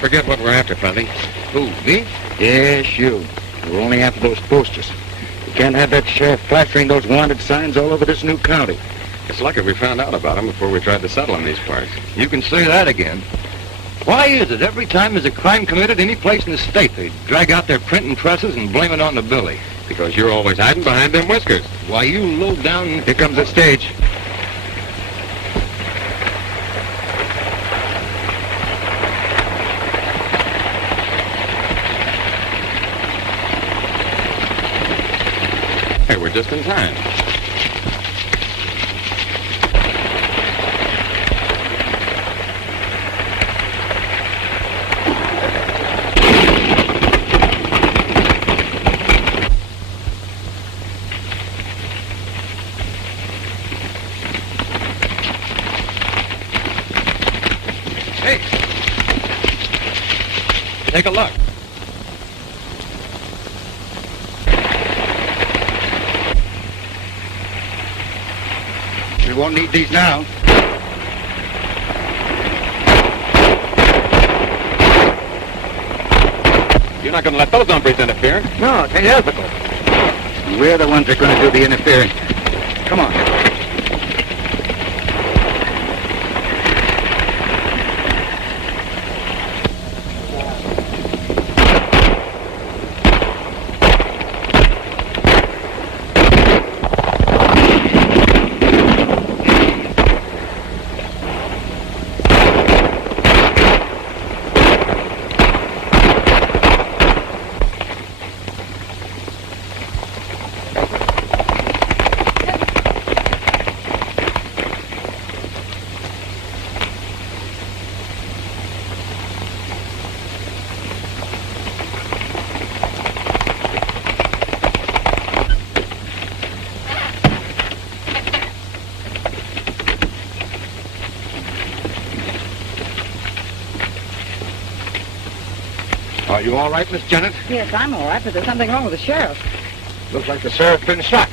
forget what we're after, Friendly. Who, me? Yes, you. We're only after those posters. We can't have that sheriff plastering those wanted signs all over this new county. It's lucky we found out about them before we tried to settle in these parts. You can say that again. Why is it every time there's a crime committed any place in the state, they drag out their printing presses and blame it on the Billy? Because you're always hiding behind them whiskers. Why, you low down... Here comes the stage. Hey, we're just in time. Take a look. We won't need these now. You're not going to let those hombres interfere. No, it ain't ethical. We're the ones that are going to do the interfering. Come on. Are you all right, Miss Jennett? Yes, I'm all right, but there's something wrong with the sheriff. Looks like the sheriff's been shot.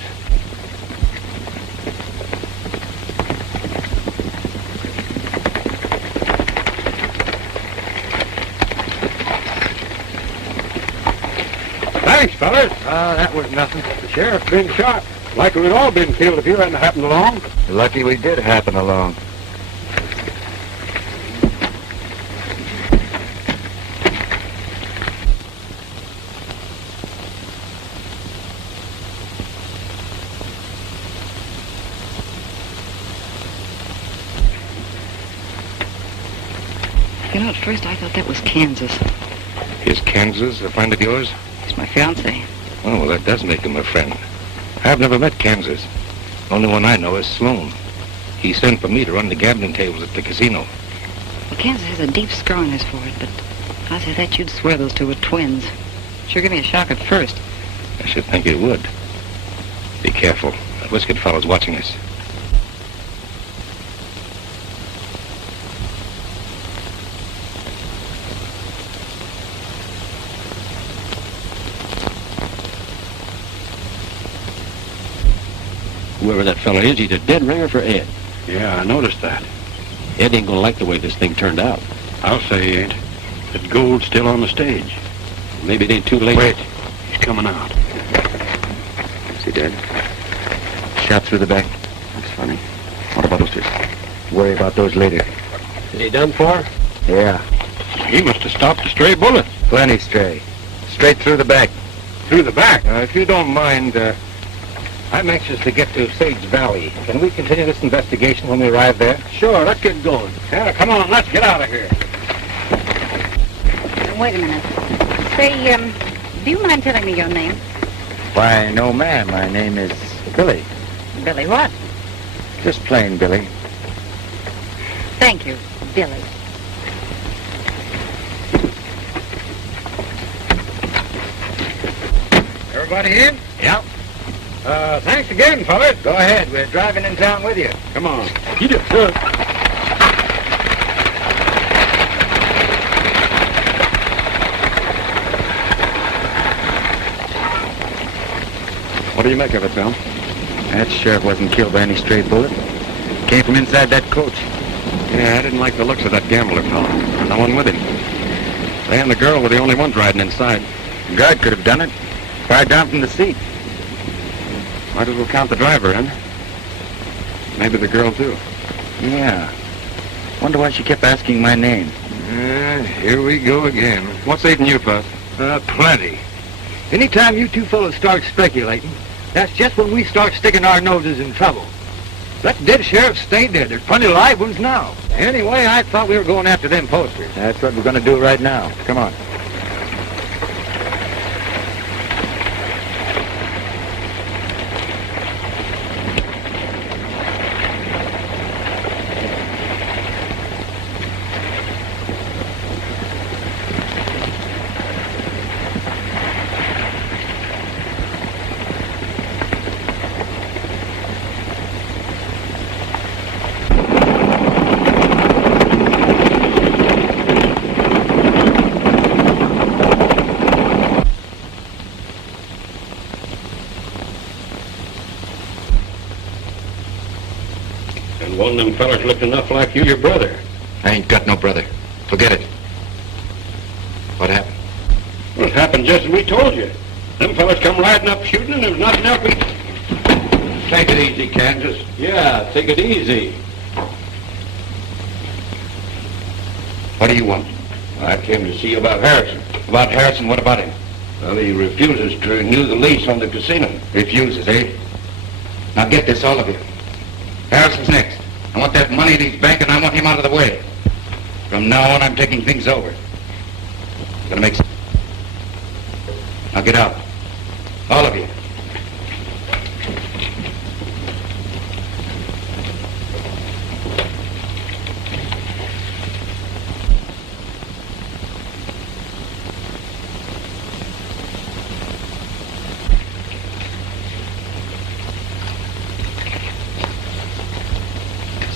Thanks, fellas. That was nothing. The sheriff's been shot. Likely we'd all been killed if you hadn't happened along. Lucky we did happen along. You know, at first I thought that was Kansas. Is Kansas a friend of yours? He's my fiancé. Oh, well, that does make him a friend. I've never met Kansas. Only one I know is Sloan. He sent for me to run the gambling tables at the casino. Well, Kansas has a deep scar on his forehead, but I say that you'd swear those two were twins. Sure give me a shock at first. I should think it would. Be careful. That whiskered fellow's watching us. Whoever that fella is, he's a dead ringer for Ed. Yeah, I noticed that. Ed ain't gonna like the way this thing turned out. I'll say he ain't. That gold's still on the stage. Maybe it ain't too late. Wait, he's coming out. Is he dead? Shot through the back. That's funny. What about those two? Worry about those later. Is he done for? Yeah, He must have stopped a stray bullet. plenty stray. Straight through the back. Through the back. If you don't mind, I'm anxious to get to Sage Valley. Can we continue this investigation when we arrive there? Sure, let's get going. Yeah, come on, let's get out of here. Wait a minute. Say, do you mind telling me your name? Why, no, ma'am. My name is Billy. Billy what? Just plain Billy. Thank you, Billy. Everybody in? Yeah. Thanks again, fellas. Go ahead. We're driving in town with you. Come on. Get it. What do you make of it, Bill? That sheriff wasn't killed by any stray bullet. Came from inside that coach. Yeah, I didn't like the looks of that gambler fellow. No one with him. They and the girl were the only ones riding inside. The guard could have done it. Fired down from the seat. Might as well count the driver, huh? Maybe the girl, too. Yeah. Wonder why she kept asking my name. Here we go again. What's eating you, Bud? Plenty. Anytime you two fellows start speculating, that's just when we start sticking our noses in trouble. Let dead sheriffs stay dead. There's plenty of live ones now. Anyway, I thought we were going after them posters. That's what we're going to do right now. Come on. One of them fellas looked enough like you, your brother. I ain't got no brother. Forget it. What happened? Well, it happened just as we told you. Them fellas come riding up shooting and there was nothing else we... Take it easy, Kansas. Yeah, take it easy. What do you want? I came to see you about Harrison. About Harrison, what about him? Well, he refuses to renew the lease on the casino. Refuses, eh? Now get this, all of you. Harrison's next. I want that money in his bank, and I want him out of the way. From now on, I'm taking things over. I'm gonna make some... Now get out. All of you.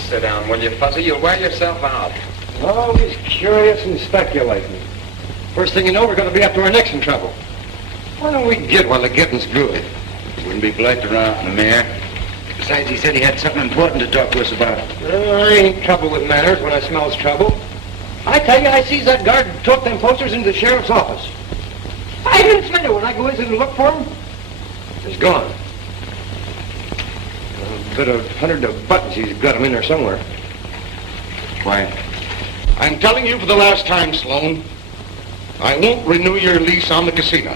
Sit down, will you, Fuzzy? You'll wear yourself out. Always curious and speculating. First thing you know, we're going to be up to our necks in trouble. Why don't we get while the getting's good? Wouldn't be polite to run out in the mare. Besides, he said he had something important to talk to us about. I ain't trouble with manners when I smells trouble. I tell you, I sees that guard tote them posters into the sheriff's office. 5 minutes later, when I go in to look for them, he's gone. A bit of hundred of buttons, he's got them in there somewhere. Quiet. I'm telling you for the last time, Sloan, I won't renew your lease on the casino.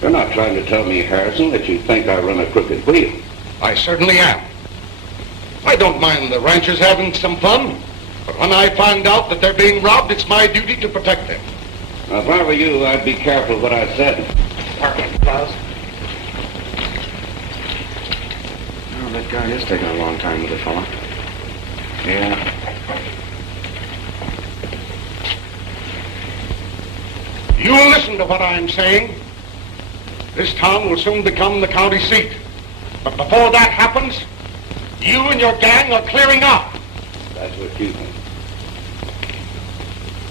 You're not trying to tell me, Harrison, that you think I run a crooked wheel. I certainly am. I don't mind the ranchers having some fun, but when I find out that they're being robbed, it's my duty to protect them. Now, if I were you, I'd be careful what I said. Parking plaza. Oh, that guy is taking a long time with the fella. Yeah. You will listen to what I'm saying. This town will soon become the county seat. But before that happens, you and your gang are clearing out. That's what you think.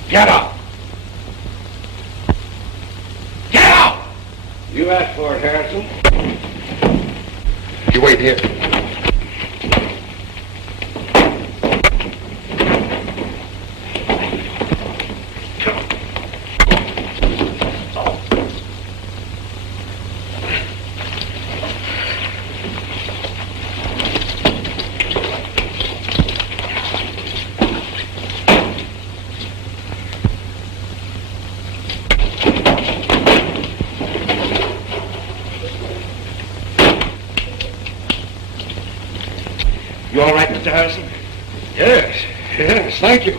Get out. Get out! You asked for it, Harrison. You wait here. You all right, Mr. Harrison? Yes, thank you.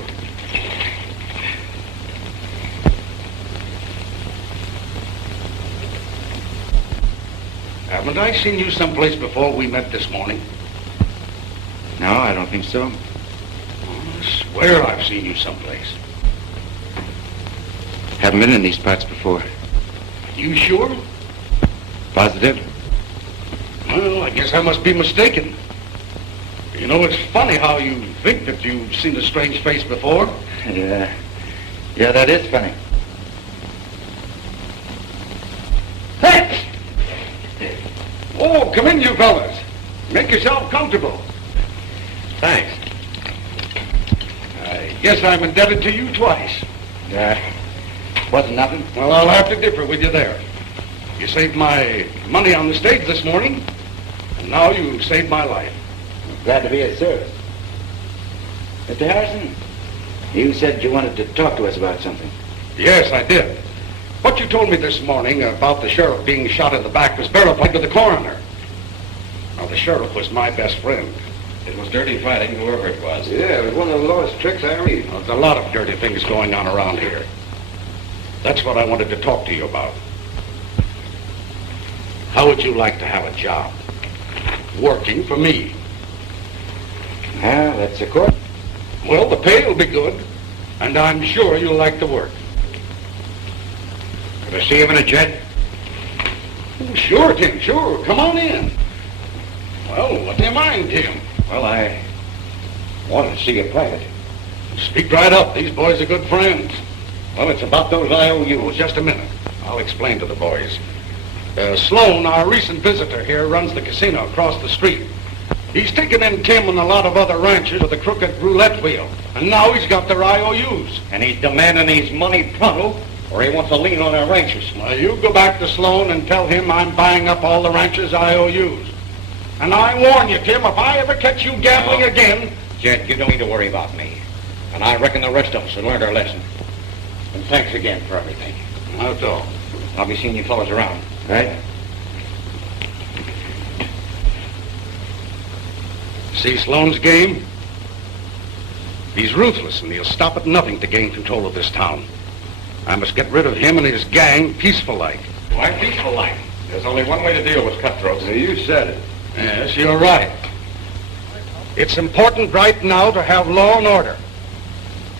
Haven't I seen you someplace before we met this morning? No, I don't think so. I swear I've seen you someplace. Haven't been in these parts before. You sure? Positive? Well, I guess I must be mistaken. You know, it's funny how you think that you've seen a strange face before. Yeah. Yeah, that is funny. Hey! Oh, come in, you fellas. Make yourself comfortable. Thanks. I guess I'm indebted to you twice. Wasn't nothing. Well, I'll have to differ with you there. You saved my money on the stage this morning, and now you saved my life. Glad to be of service. Mr. Harrison, you said you wanted to talk to us about something. Yes, I did. What you told me this morning about the sheriff being shot in the back was verified to the coroner. Now, the sheriff was my best friend. It was dirty fighting, whoever it was. Yeah, it was one of the lowest tricks I ever used. There's a lot of dirty things going on around here. That's what I wanted to talk to you about. How would you like to have a job? Working for me. Well, that's a court. Well, the pay will be good, and I'm sure you'll like the work. Could I see him in a jet? Oh, sure, Tim, sure. Come on in. Well, what do you mind, Tim? Well, I wanted to see you private. Speak right up. These boys are good friends. Well, it's about those IOUs. Oh, just a minute. I'll explain to the boys. Sloan, our recent visitor here, runs the casino across the street. He's taken in Tim and a lot of other ranchers with a crooked roulette wheel. And now he's got their IOUs. And he's demanding his money pronto, or he wants a lien on our ranchers. Now, you go back to Sloan and tell him I'm buying up all the ranchers' IOUs. And I warn you, Tim, if I ever catch you gambling again... Jed, you don't need to worry about me. And I reckon the rest of us have learned our lesson. And thanks again for everything. That's all. I'll be seeing you fellas around. Right? See Sloan's game? He's ruthless, and he'll stop at nothing to gain control of this town. I must get rid of him and his gang peaceful-like. Why peaceful-like? There's only one way to deal with cutthroats. You said it. Yes, you're right. It's important right now to have law and order.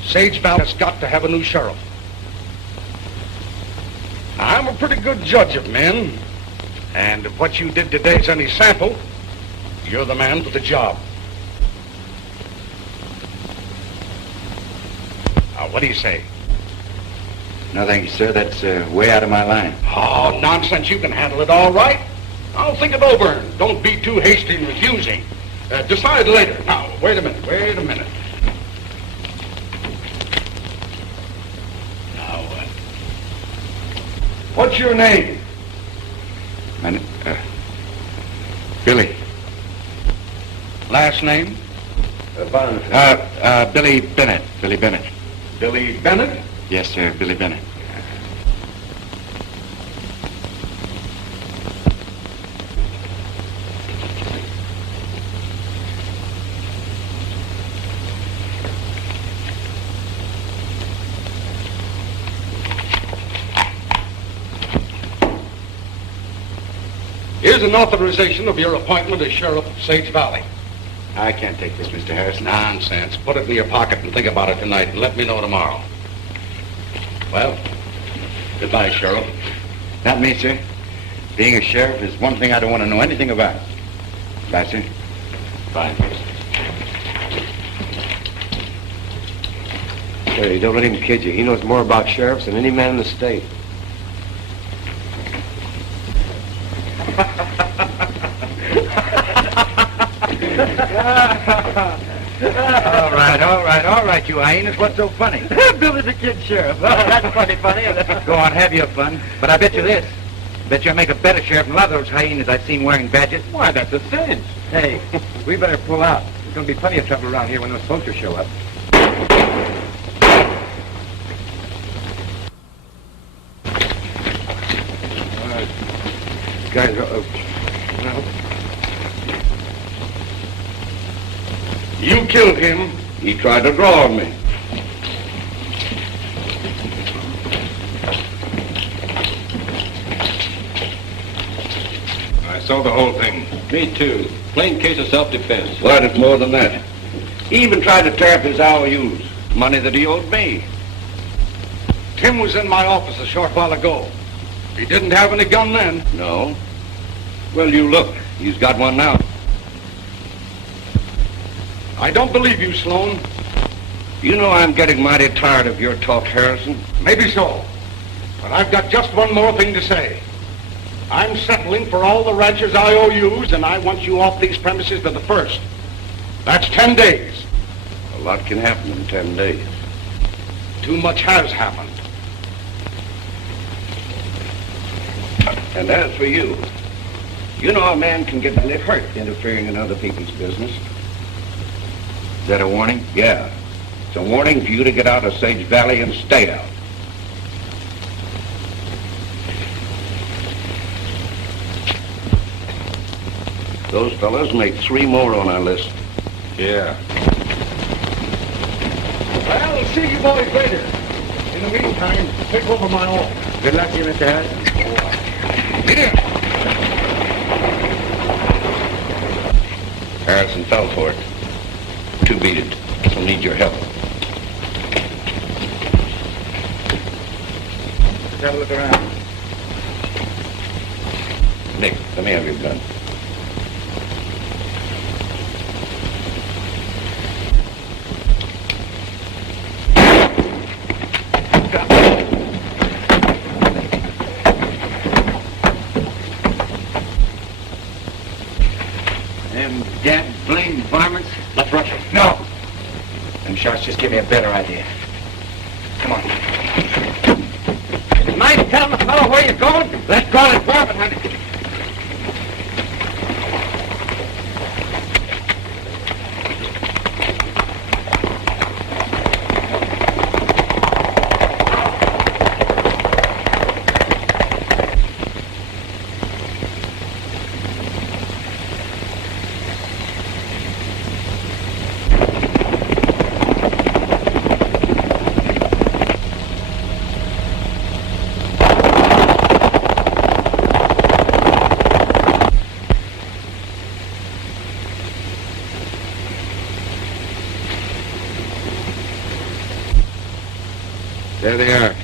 Sage Valley has got to have a new sheriff. I'm a pretty good judge of men, and if what you did today's any sample, you're the man for the job. Now, what do you say? No, thank you, sir. That's way out of my line. Oh, nonsense. You can handle it all right. I'll think it over and don't be too hasty in refusing. Decide later. Now, wait a minute. Now, what's your name? Billy. Last name? Billy Bennett. Billy Bennett. Billy Bennett? Yes, sir, Billy Bennett. Here's an authorization of your appointment as sheriff of Sage Valley. I can't take this, Mr. Harrison. Nonsense. Put it in your pocket and think about it tonight and let me know tomorrow. Well, goodbye, Sheriff. Not me, sir. Being a sheriff is one thing I don't want to know anything about. Bye, sir. Bye. Hey, don't let him kid you. He knows more about sheriffs than any man in the state. All right, you hyenas. What's so funny? Billy's a kid sheriff. That's funny. Go on, have your fun. But I bet you this. Bet you I make a better sheriff than a lot of those hyenas I've seen wearing badges. Why, that's a cinch. Hey, we better pull out. There's going to be plenty of trouble around here when those posters show up. Guys, well, You killed him. He tried to draw on me. I saw the whole thing. Me too. Plain case of self-defense. But it's more than that. He even tried to tear up his IOUs, money that he owed me. Tim was in my office a short while ago. He didn't have any gun then. No. Well, you look. He's got one now. I don't believe you, Sloan. You know I'm getting mighty tired of your talk, Harrison. Maybe so. But I've got just one more thing to say. I'm settling for all the ranchers' IOUs, and I want you off these premises to the 1st. That's 10 days. A lot can happen in 10 days. Too much has happened. And as for you, you know a man can get badly hurt interfering in other people's business. Is that a warning? Yeah. It's a warning for you to get out of Sage Valley and stay out. Those fellas make 3 more on our list. Yeah. Well, I'll see you boys later. In the meantime, take over my office. Good luck to you, Mr. Harrison. Get in. Harrison fell for it. 2 beat it. He'll need your help. Let's have a look around. Nick, let me have your gun. Them dead blamed varmints. Let's rush him. No. Them shots just give me a better idea. Come on. Mind telling the fellow where you're going? Let's call it varmint hunting. There they are.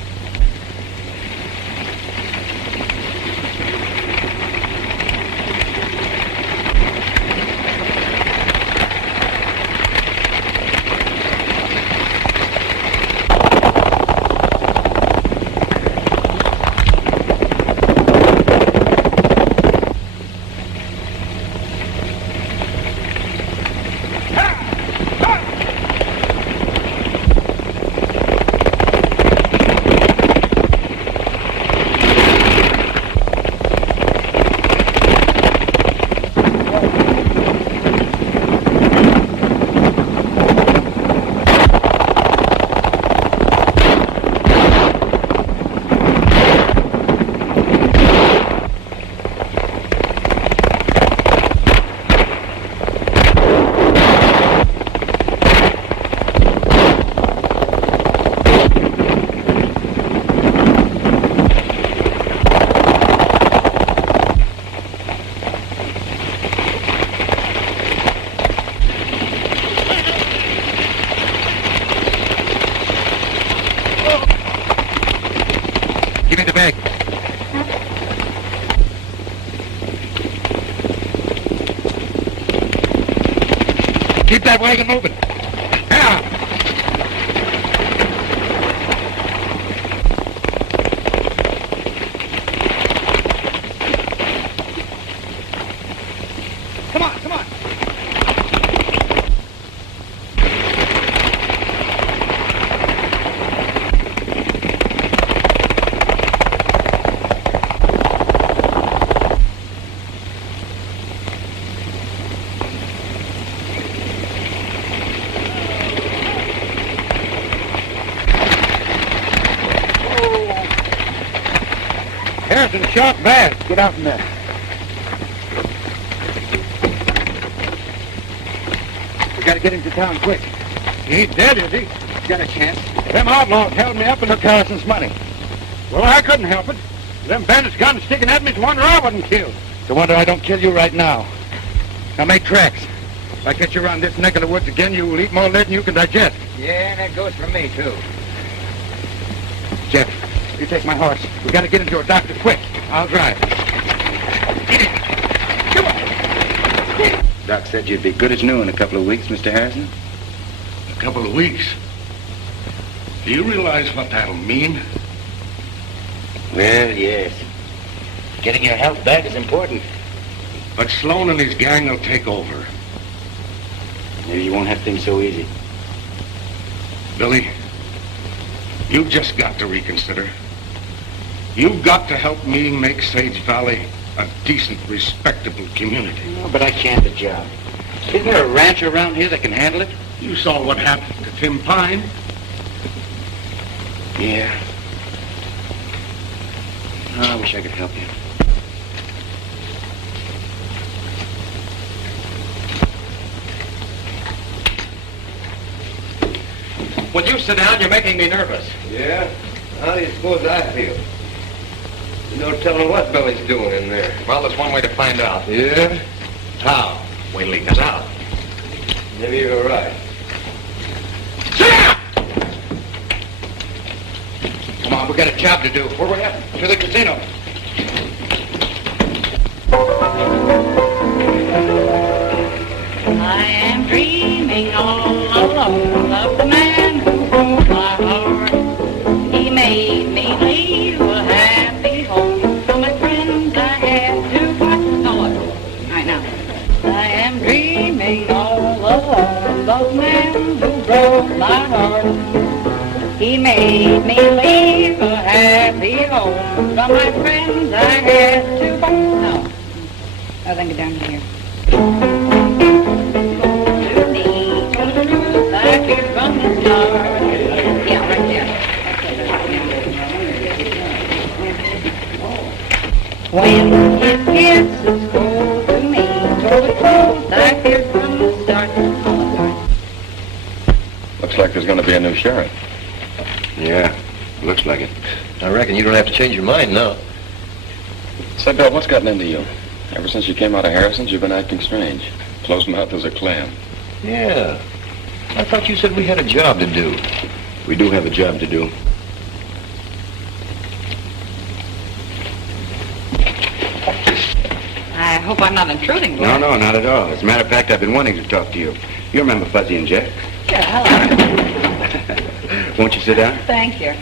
Give me the bag. Keep that wagon moving. Yeah. Come on, come on. Harrison shot bad. Get out from there. We gotta get him to town quick. He ain't dead, is he? Got a chance. Them outlaws held me up and took Harrison's money. Well, I couldn't help it. Them bandits got him sticking at me. It's a wonder I wasn't killed. It's a wonder I don't kill you right now. Now make tracks. If I catch you around this neck of the woods again, you will eat more lead than you can digest. Yeah, and that goes for me, too. Jeff, you take my horse. We gotta get into a doctor quick. I'll drive. Come on. Doc said you'd be good as new in a couple of weeks, Mr. Harrison. A couple of weeks? Do you realize what that'll mean? Well, yes. Getting your health back is important. But Sloan and his gang will take over. Maybe you won't have things so easy. Billy, you've just got to reconsider. You've got to help me make Sage Valley a decent, respectable community. No, but I can't the job. Isn't there a rancher around here that can handle it? You saw what happened to Tim Pine. Yeah. Oh, I wish I could help you. Will you sit down? You're making me nervous. Yeah? How do you suppose I feel? You no telling what Billy's doing in there. Well, there's one way to find out. Yeah? How? Wait till he comes out. Maybe you're right. Come on, we got a job to do. Where we heading? To the casino. I am dreaming all alone of the man who broke my heart. He made me leave a happy home for my friends I had to part. All right, now. I am dreaming all alone of the man who broke my heart. He made me leave a happy home for my friends I had to part. No. Oh, then get down to here. From the start. Yeah, right there. When his kisses go to me, so the truth I hear from the start. Looks like there's going to be a new sheriff. Yeah, looks like it. I reckon you don't have to change your mind now. Say, Bill, what's gotten into you? Ever since you came out of Harrison's, you've been acting strange. Close mouth as a clam. Yeah. I thought you said we had a job to do. We do have a job to do. I hope I'm not intruding, boy. No, not at all. As a matter of fact, I've been wanting to talk to you. You remember Fuzzy and Jeff? Yeah, hello. Won't you sit down? Thank you.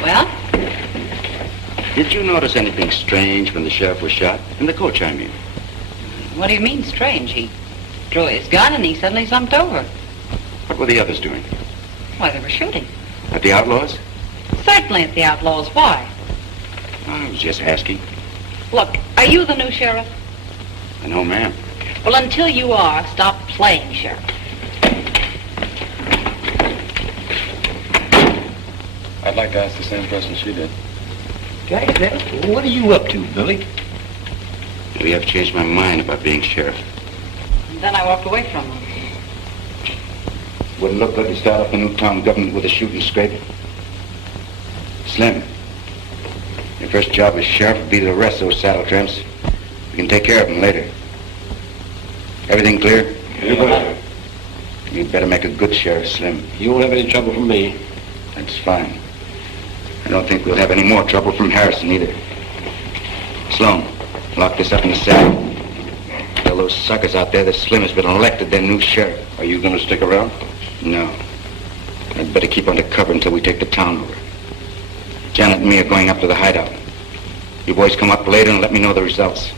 Well? Did you notice anything strange when the sheriff was shot? In the coach, I mean. What do you mean, strange? He drew his gun and he suddenly slumped over. What were the others doing? Why, they were shooting. At the outlaws? Certainly at the outlaws. Why? I was just asking. Look, are you the new sheriff? No, ma'am. Well, until you are, stop playing sheriff. I'd like to ask the same question she did. What are you up to, Billy? Maybe I've changed my mind about being sheriff. And then I walked away from them. Wouldn't look good to start up the new town government with a shooting scrape. Slim, your first job as sheriff would be to arrest those saddle tramps. We can take care of them later. Everything clear? Yeah. You'd better make a good sheriff, Slim. You won't have any trouble from me. That's fine. I don't think we'll have any more trouble from Harrison either. Sloan, lock this up in the cell. Tell those suckers out there that Slim has been elected their new sheriff. Are you going to stick around? No. I'd better keep under cover until we take the town over. Janet and me are going up to the hideout. You boys come up later and let me know the results.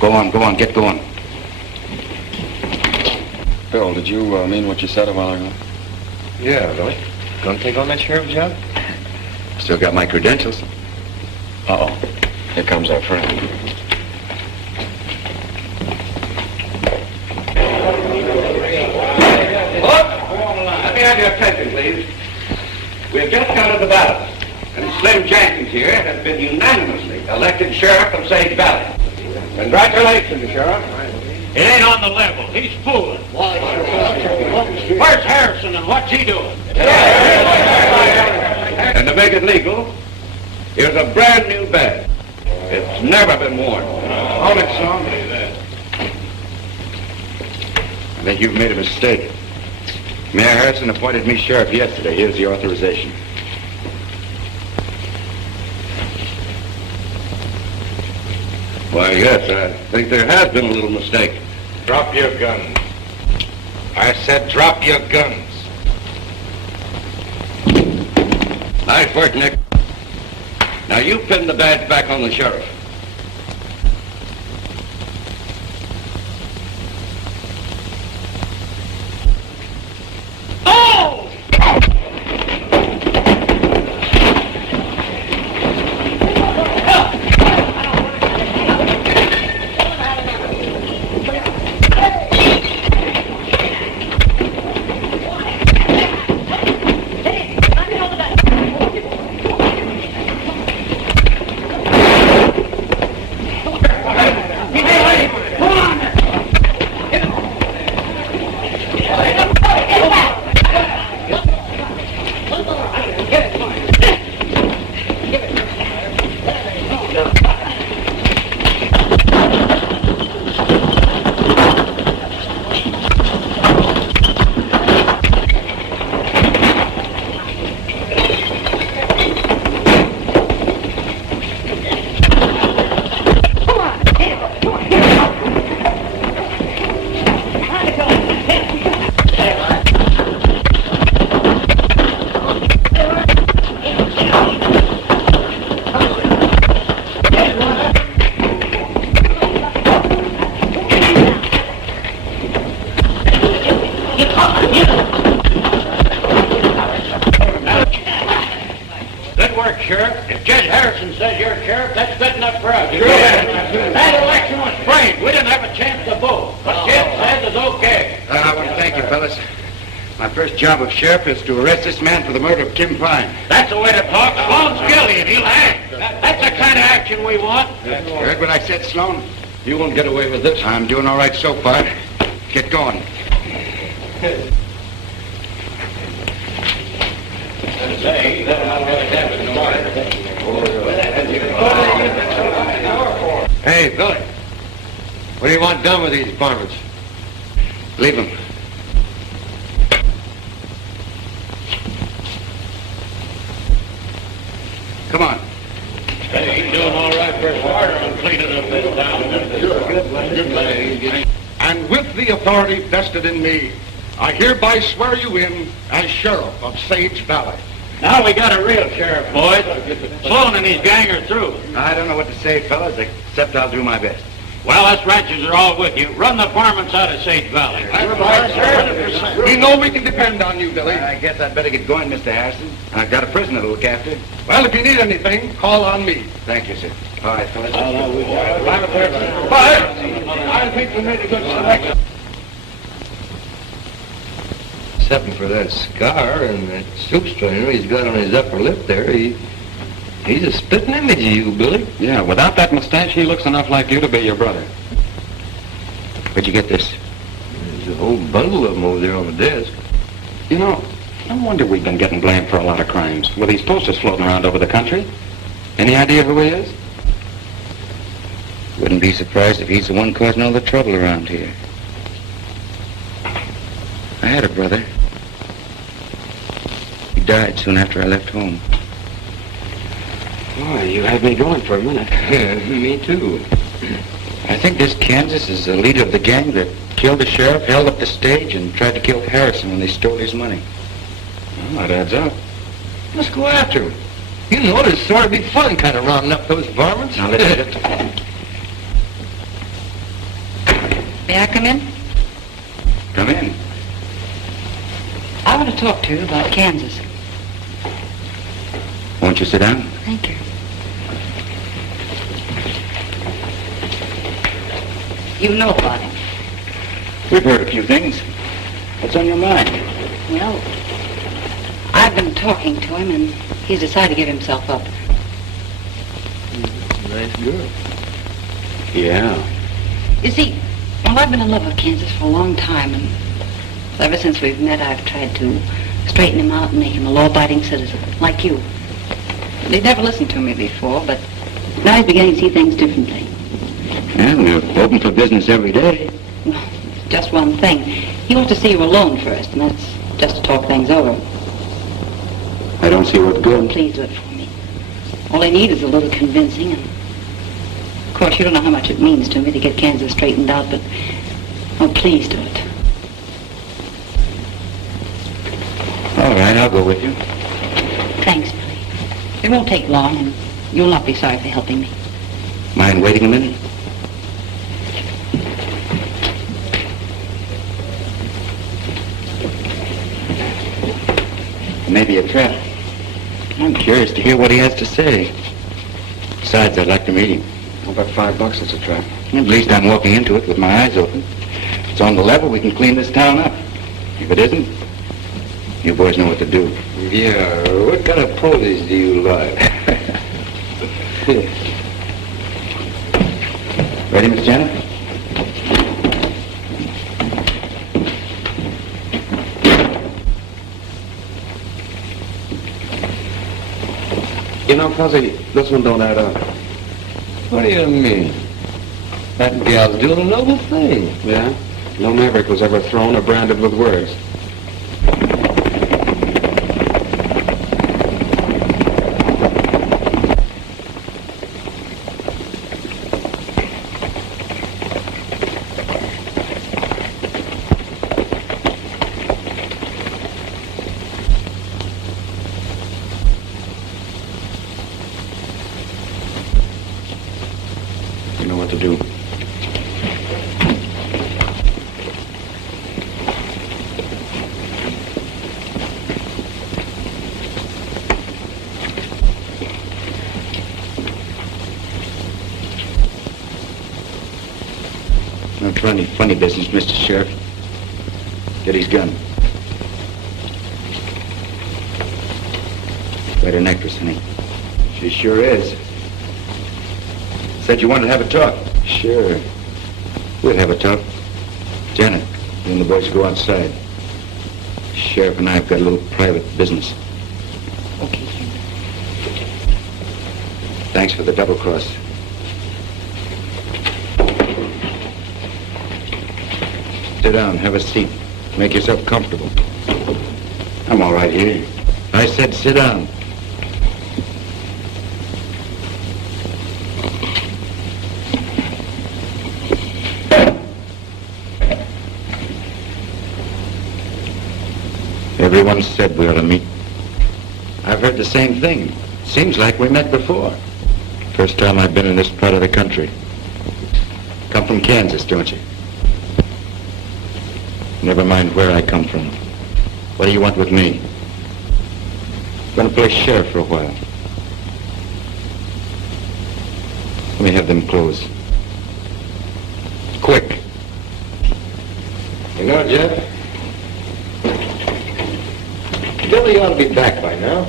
Go on, get going. Bill, did you mean what you said a while ago? Yeah, Billy. Gonna take on that sheriff job? Still got my credentials. Uh-oh. Here comes our friend. Let me have your attention, please. We've just counted the ballots, and Slim Jenkins here has been unanimously elected sheriff of Sage Valley. Congratulations, Sheriff. It ain't on the level. He's fooling. Where's Harrison and what's he doing? And to make it legal, here's a brand new badge. It's never been worn. Hold it, son. I think you've made a mistake. Mayor Harrison appointed me sheriff yesterday. Here's the authorization. Why, yes, I think there has been a little mistake. Drop your guns. I said drop your guns. Nice work, Nick. Now you pin the badge back on the sheriff. Oh! That election was framed. We didn't have a chance to vote. But Jim says it's okay. I want to thank you, fellas. My first job of sheriff is to arrest this man for the murder of Tim Pine. That's the way to talk. Sloan's guilty and he'll act. That's the kind of action we want. You heard what I said, Sloan? You won't get away with this. I'm doing all right so far. Get going. Hey, Billy. What do you want done with these varmints? Leave him. Come on. Hey, he's doing all right for a starter on cleaning up this town. And with the authority vested in me, I hereby swear you in as sheriff of Sage Valley. Now we got a real sheriff, boys. Sloan and his gang are through. I don't know what to say, fellas, except I'll do my best. Well, us ranchers are all with you. Run the varmints out of Sage Valley. We know we can depend on you, Billy. I guess I'd better get going, Mr. Harrison. I've got a prisoner to look after. Well, if you need anything, call on me. Thank you, sir. All right, fellas. But I think we made a good selection. Except for that scar and that soup strainer he's got on his upper lip there, he's a spitting image of you, Billy. Yeah, without that mustache, he looks enough like you to be your brother. Where'd you get this? There's a whole bundle of them over there on the desk. You know, no wonder we've been getting blamed for a lot of crimes. With these posters floating around over the country. Any idea who he is? Wouldn't be surprised if he's the one causing all the trouble around here. I had a brother. He died soon after I left home. Boy, you had me going for a minute. Me too. I think this Kansas is the leader of the gang that killed the sheriff, held up the stage, and tried to kill Harrison when they stole his money. Well, that adds up. Let's go after him. You know, it'd sort of be fun kind of rounding up those varmints. Now, let's get it. May I come in? Come in. I want to talk to you about Kansas. Won't you sit down? Thank you. You know about him. We've heard a few things. What's on your mind? Well, I've been talking to him, and he's decided to give himself up. Nice girl. Yeah. You see, well, I've been in love with Kansas for a long time, and ever since we've met, I've tried to straighten him out and make him a law-abiding citizen, like you. He'd never listened to me before, but now he's beginning to see things differently. Yeah, we're open for business every day. Well, just one thing. He wants to see you alone first, and that's just to talk things over. I don't see what good. Please do it for me. All I need is a little convincing, and of course you don't know how much it means to me to get Kansas straightened out, but oh, please do it. All right, I'll go with you. Thanks, Billy. It won't take long, and you'll not be sorry for helping me. Mind waiting a minute? Maybe a trap. I'm curious to hear what he has to say. Besides, I'd like to meet him. How about $5 as a trap? At least I'm walking into it with my eyes open. If it's on the level, we can clean this town up. If it isn't, you boys know what to do. Yeah, what kind of ponies do you like? Ready, Miss Janet? You know, Fuzzy, this one don't add up. What do you mean? That gal's doing a noble thing. Yeah? No maverick was ever thrown or branded with words. You know what to do. Not for any funny business, Mr. Sheriff. Get his gun. Quite an actress, honey. She sure is. Said you wanted to have a talk. Sure. We'll have a talk. Janet, you and the boys go outside. Sheriff and I have got a little private business. Okay. Thanks for the double cross. Sit down, have a seat. Make yourself comfortable. I'm all right here. I said sit down. Everyone said we ought to meet. I've heard the same thing. Seems like we met before. First time I've been in this part of the country. Come from Kansas, don't you? Never mind where I come from. What do you want with me? I'm going to play sheriff for a while. Let me have them clothes. Quick. You know, Jeff, Billy ought to be back by now.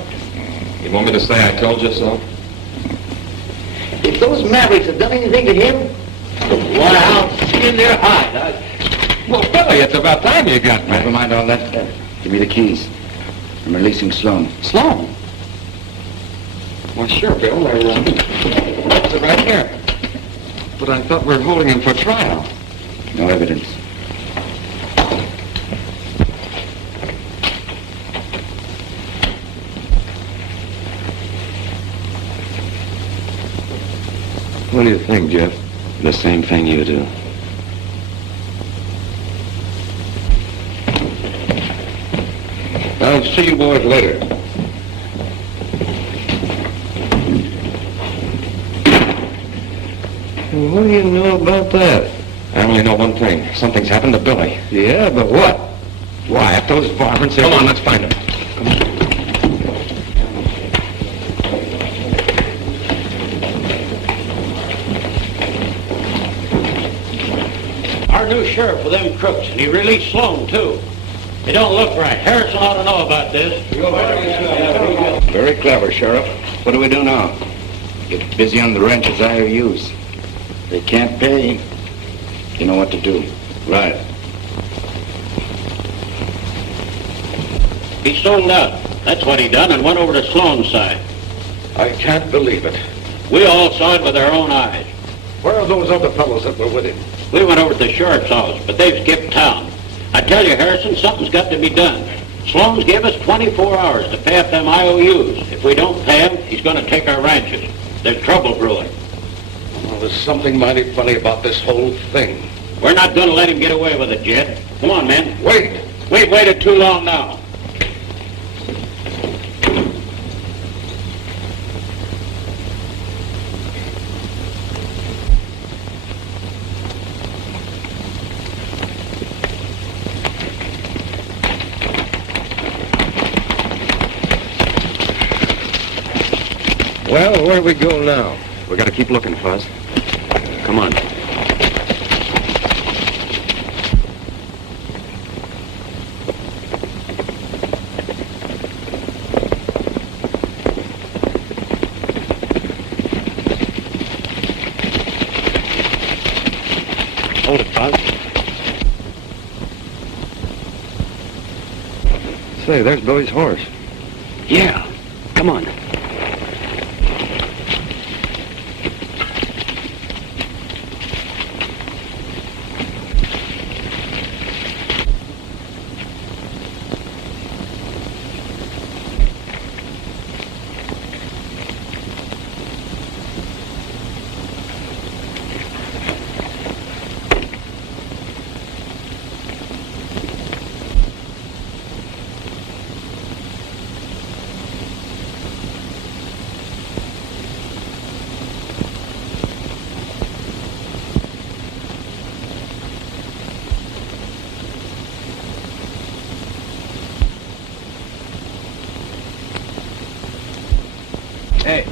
You want me to say I told you so? If those Mavericks have done anything to him, why, I'll see in their hide. Well, Billy, it's about time you got Never back. mind all that. Give me the keys. I'm releasing Sloan. Sloan? Well, sure, Bill. They're right here. But I thought we were holding him for trial. No evidence. What do you think, Jeff? The same thing you do. I'll see you boys later. What do you know about that? I only know one thing. Something's happened to Billy. Yeah, but what? Why, if those varmints... Come on, let's find him. Our new sheriff with them crooks, and he released Sloan, too. They don't look right. Harrison ought to know about this. Very clever, Sheriff. What do we do now? Get busy on the ranch's IOUs. They can't pay. You know what to do. Right. He sold out. That's what he done, and went over to Sloan's side. I can't believe it. We all saw it with our own eyes. Where are those other fellows that were with him? We went over to the sheriff's office, but they've skipped town. I tell you, Harrison, something's got to be done. Sloan's gave us 24 hours to pay up them IOUs. If we don't pay him, he's going to take our ranches. There's trouble brewing. Well, there's something mighty funny about this whole thing. We're not going to let him get away with it, Jed. Come on, men. Wait! We've waited too long now. Well, where do we go now? We gotta keep looking, Fuzz. Come on. Hold it, Todd. Say, there's Billy's horse. Yeah. Come on. Hey.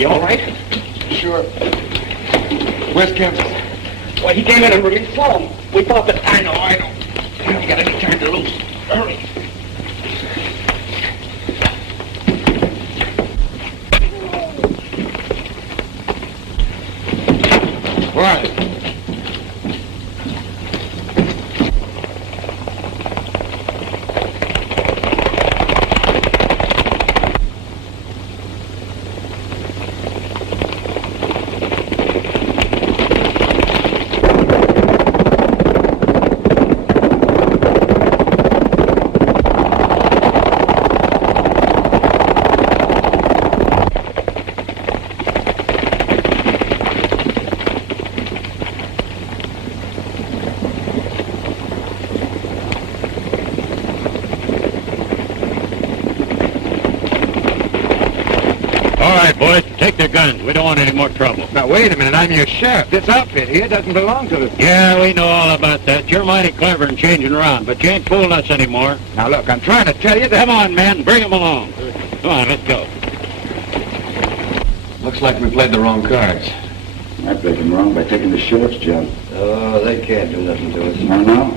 you all right? Sure. Where's Kansas? Well, he came in and released Sloan. We thought that... I know. We haven't got any time to lose. Hurry. All right. Boys, take their guns. We don't want any more trouble. Now, wait a minute. I'm your sheriff. This outfit here doesn't belong to us. Yeah, we know all about that. You're mighty clever in changing around, but you ain't fooling us anymore. Now, look, I'm trying to tell you that... Come on, men. Bring them along. Come on, let's go. Looks like we played the wrong cards. I played them wrong by taking the sheriff's job. Oh, they can't do nothing to us. No. No.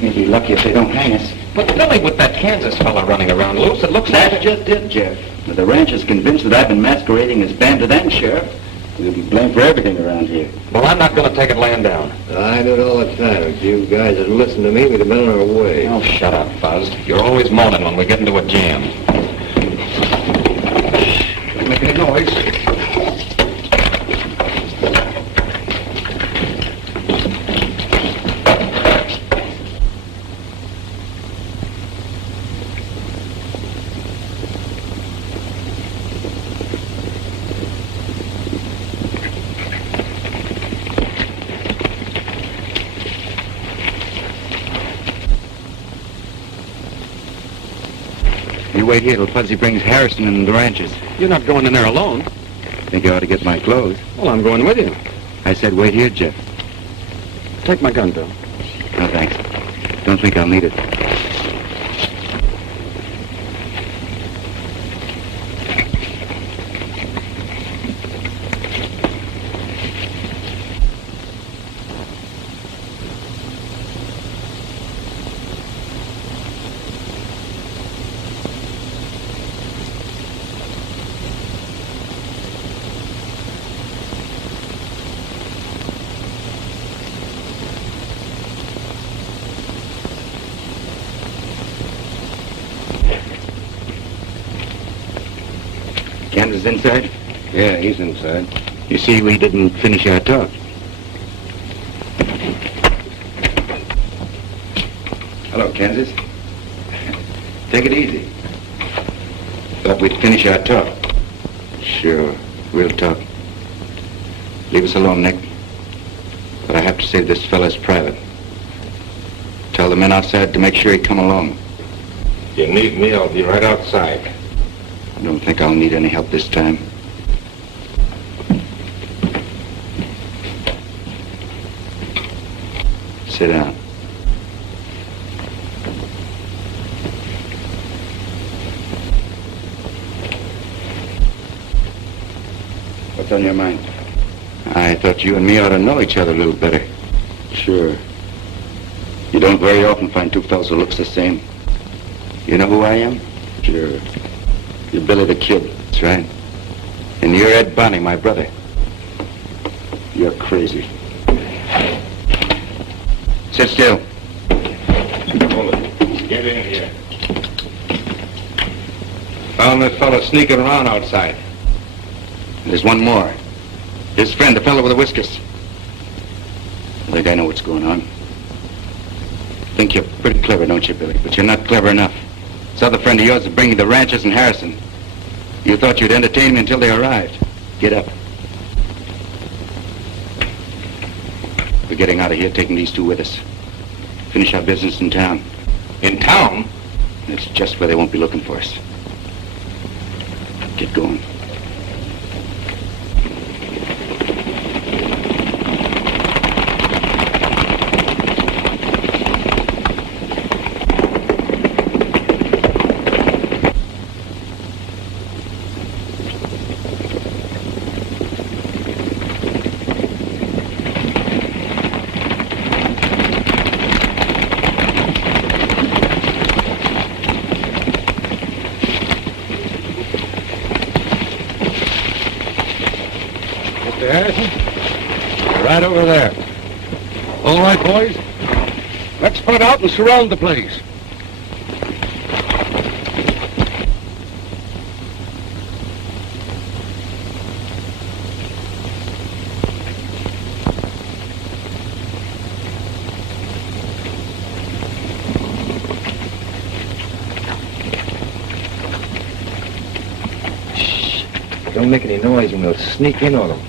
You'd be lucky if they don't hang us. But Billy, with that Kansas fella running around loose, it looks That's like... just it, Jeff. If the ranch is convinced that I've been masquerading as bandit and sheriff, we'll be blamed for everything around here. Well, I'm not going to take it laying down. I knew it all the time. If you guys had listened to me, we'd have been on our way. Oh, shut up, Fuzz. You're always moaning when we get into a jam. Don't make any noise. You wait here till Fuzzy brings Harrison in the ranches. You're not going in there alone. Think you ought to get my clothes. Well, I'm going with you. I said wait here, Jeff. Take my gun, Bill. No, thanks. Don't think I'll need it. Kansas inside? Yeah, he's inside. You see, we didn't finish our talk. Hello, Kansas. Take it easy. Thought we'd finish our talk. Sure, we'll talk. Leave us alone, Nick. But I have to say this fella's private. Tell the men outside to make sure he come along. You need me, I'll be right outside. I don't think I'll need any help this time. Sit down. What's on your mind? I thought you and me ought to know each other a little better. Sure. You don't very often find two fellows who looks the same. You know who I am? Sure. You're Billy the Kid. That's right. And you're Ed Bonny, my brother. You're crazy. Sit still. Hold it. Get in here. Found this fellow sneaking around outside. There's one more. His friend, the fellow with the whiskers. I think I know what's going on. Think you're pretty clever, don't you, Billy? But you're not clever enough. This other friend of yours is bringing the ranchers and Harrison. You thought you'd entertain me until they arrived. Get up. We're getting out of here, taking these two with us. Finish our business in town. In town? It's just where they won't be looking for us. Get going. Harrison. They're right over there. All right, boys. Let's spread out and surround the place. Don't make any noise and we'll sneak in on them.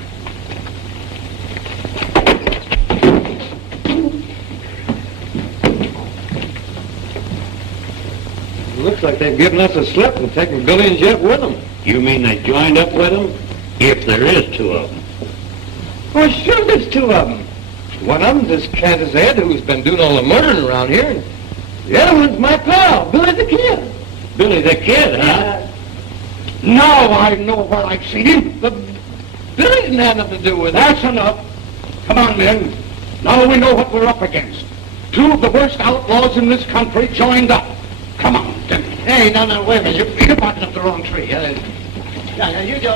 Looks like they've given us a slip and taken Billy and Jeff with them. You mean they joined up with them? If there is two of them. Well, sure there's two of them. One of them's this Kansas Ed who's been doing all the murdering around here, and the other one's my pal, Billy the Kid. Billy the Kid, huh? Now I know where I've seen him. But Billy didn't have nothing to do with it. That's enough. Come on, men. Now we know what we're up against. Two of the worst outlaws in this country joined up. Come on, then. Hey, no, wait a minute. You're barking up the wrong tree. Yeah, you do.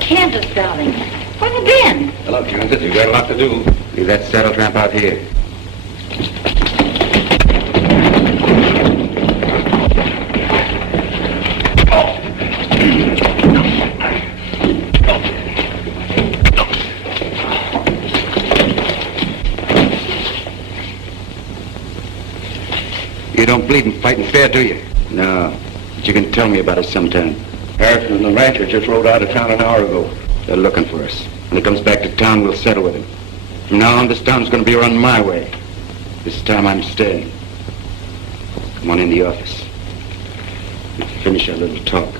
Kansas, darling. Where have you been? Hello, Kansas. You got a lot to do. Leave that saddle tramp out here. You don't believe in fighting fair, do you? No. But you can tell me about it sometime. Harrison and the rancher just rode out of town an hour ago. They're looking for us. When he comes back to town, we'll settle with him. From now on, this town's going to be run my way. This time I'm staying. Come on in the office. We'll finish our little talk.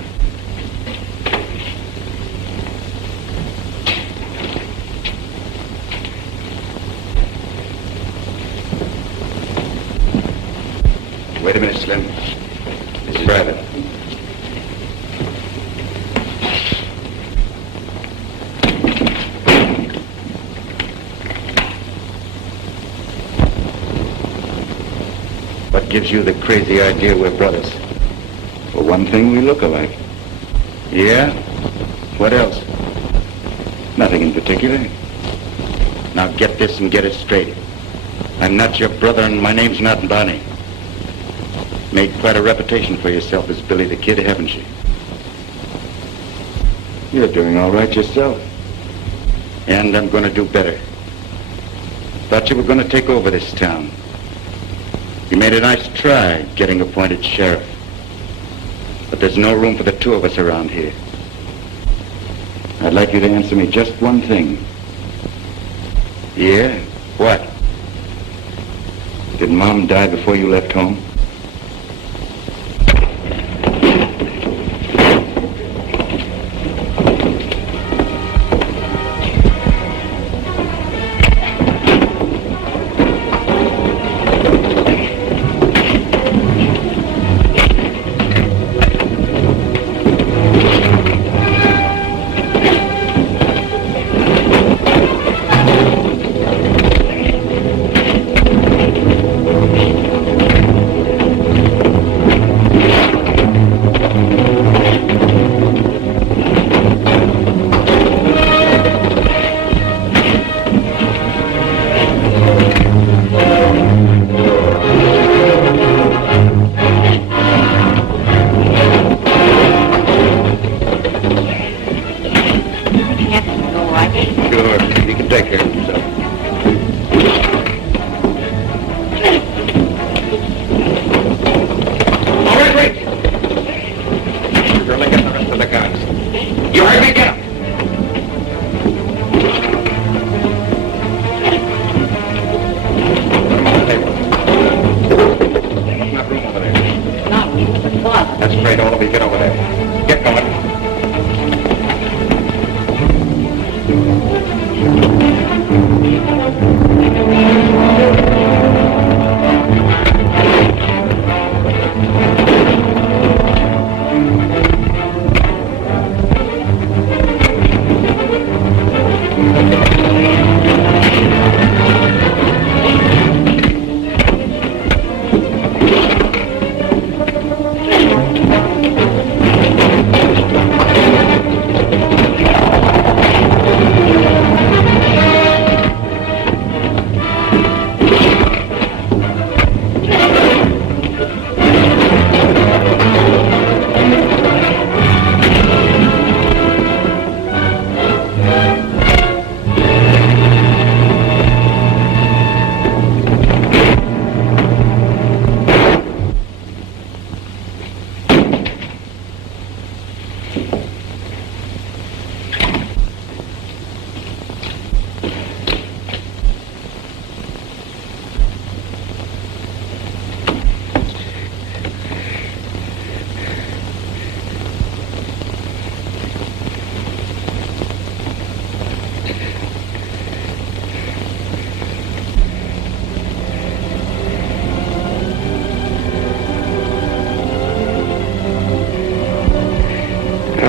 Wait a minute, Slim. This is private. What gives you the crazy idea we're brothers? For one thing, we look alike. Yeah? What else? Nothing in particular. Now get this and get it straight. I'm not your brother and my name's not Bonnie. Made quite a reputation for yourself as Billy the Kid, haven't you? You're doing all right yourself. And I'm going to do better. Thought you were going to take over this town. You made a nice try getting appointed sheriff. But there's no room for the two of us around here. I'd like you to answer me just one thing. Yeah? What? Did Mom die before you left home?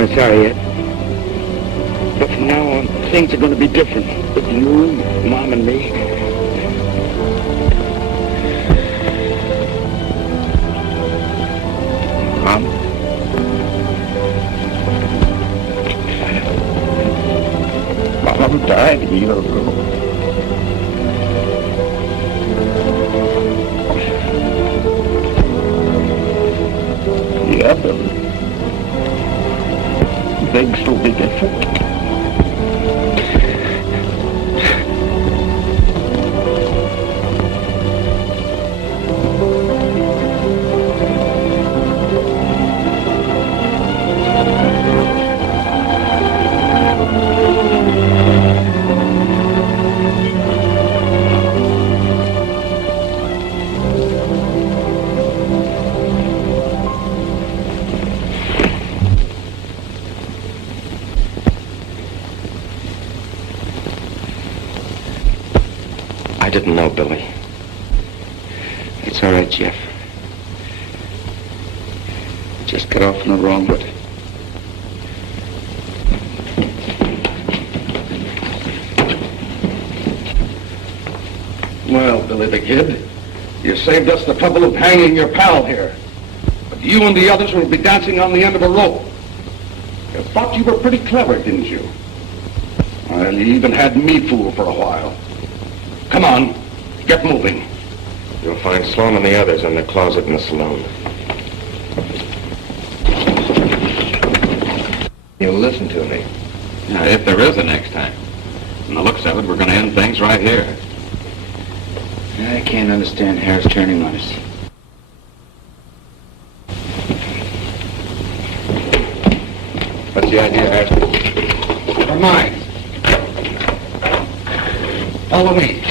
not sorry yet. But from now on, things are going to be different with you, Mom, and me. Mom? Mom died a year ago. Yeah, Billy. Things will be different. I didn't know, Billy. It's all right, Jeff. Just got off on the wrong foot. Well, Billy the Kid, you saved us the trouble of hanging your pal here. But you and the others will be dancing on the end of a rope. You thought you were pretty clever, didn't you? Well, you even had me fooled for a while. Come on, get moving. You'll find Sloan and the others in the closet in the saloon. You'll listen to me. Yeah, if there is a next time. From the looks of it, we're going to end things right here. I can't understand Harris turning on us. What's the idea, Harrison? Never mind. Follow me.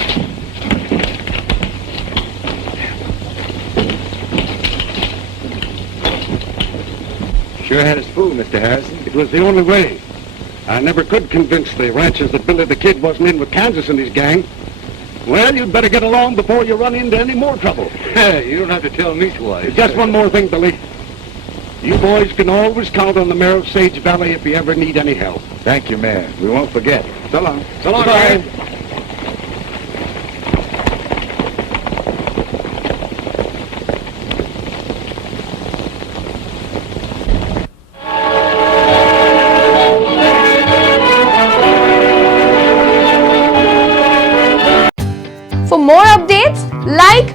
Sure had us fooled, Mr. Harrison. It was the only way. I never could convince the ranchers that Billy the Kid wasn't in with Kansas and his gang. Well, you'd better get along before you run into any more trouble. Hey, you don't have to tell me twice. Just one more thing, Billy. You boys can always count on the mayor of Sage Valley if you ever need any help. Thank you, Mayor. We won't forget. So long. So long, Goodbye. Mayor. For more updates, like,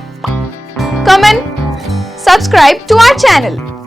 comment, subscribe to our channel.